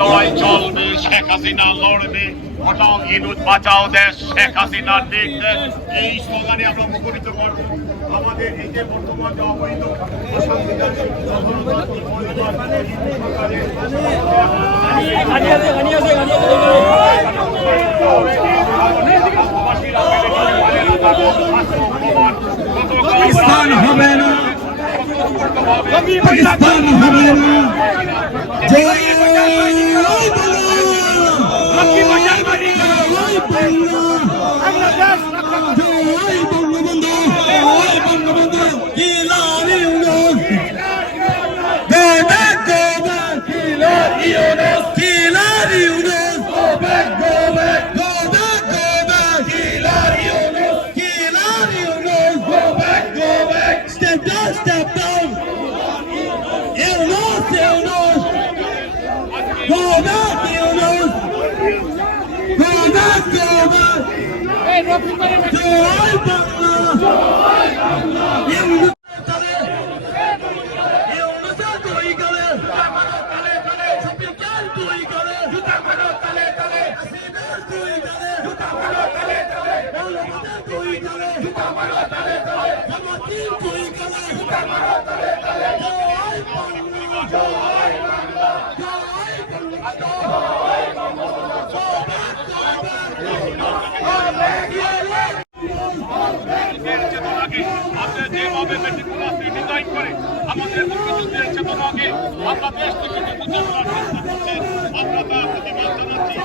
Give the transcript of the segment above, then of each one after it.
লড়াই চলবে শেখ হাসিনা লড়বে হটাও ইনুদ বাঁচাও দেশ শেখ হাসিনা এই স্লোগানে আমরা মুখরিত করব। আমাদের এই যে পাকিস্তান হবে না জয় জয় বঙ্গবন্ধু জয় বাংলা, Yunus, Yunus'a দুই গলে, Spiker দুই গলে, Asimer দুই গলে, মৌলবাদের দুই গলে, জামাতির দুই গলে, জয় বাংলা, জয় বাংলা, জয় বাংলা, মুক্তিযুদ্ধের চেতনাকে যেভাবে মেটিকুলাসলি ডিজাইন করে আমাদের মুক্তিযুদ্ধের চেতনাকে আমরা দেশ থেকে যে মুছে চেষ্টা করছে। আমরা তার প্রতিবাদ জানাচ্ছি।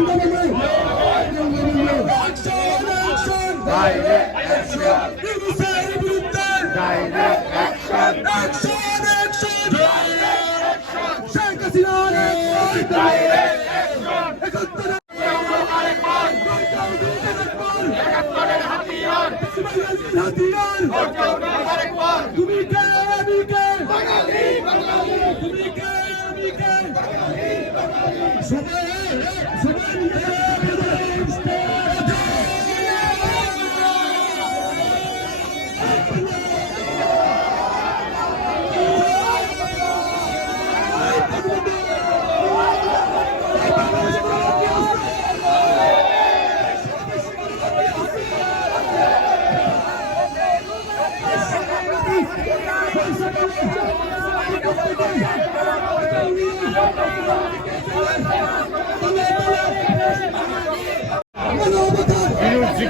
অনতিবিলম্বে এই ইউনুস জননেত্রী শেখ হাসিনা যে স্লোগান দিয়েছেন, কতদিন পর্যন্ত আমাদের সংগ্রাম লড়াই চলবে তুমি কে আমি কে তুমি কে আমি কে সবাই সবাই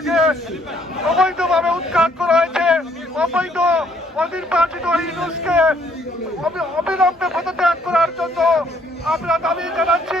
তাকে অবৈধভাবে উৎখাত করা হয়েছে। অবৈধ অনির্বাচিত ইউনুসকে অবি- অবিলম্বে পদত্যাগ করার জন্য আমরা দাবি জানাচ্ছি।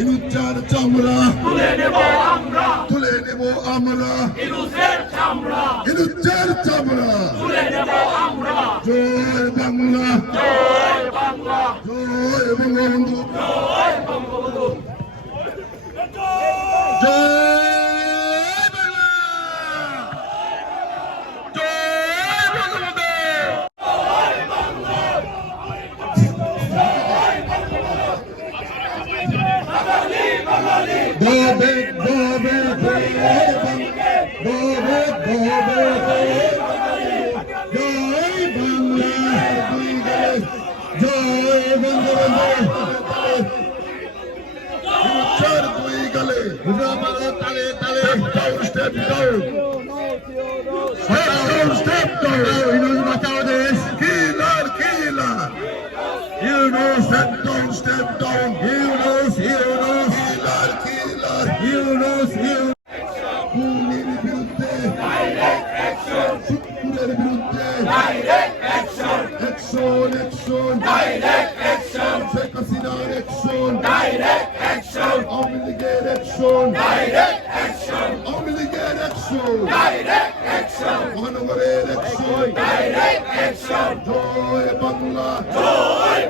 ইনুচার চামড়া। তুলে নেব আমরা ইনুচার চামড়া। জয় বাংলা। জয় বঙ্গবন্ধু। জয় বাংলা জয় Bangabandhu down step down down step down Yunus বাঁচাও দেশ killer killer and don't step action Sheikh হাসিনার অ্যাকশন আওয়ামী লীগের অ্যাকশন আওয়ামী লীগের অ্যাকশন মহানগরের অ্যাকশন জয় বাংলা জয়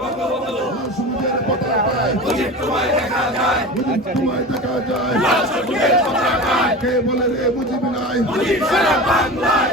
বঙ্গবন্ধু সবুজের পতাকায় মুজিব তোমায় দেখা যায় কে বলে রে মুজিব নাই মুজিব সারা বাংলায়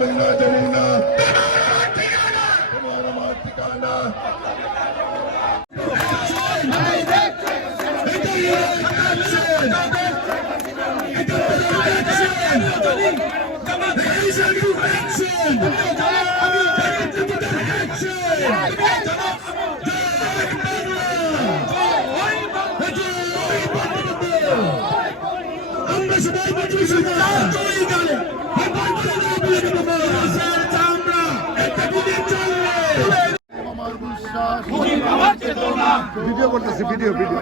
যমুনা যমুনা তোমার আমার ঠিকানা আমরা সবাই বলছি ভিডিও করতেছি ভিডিও ভিডিও।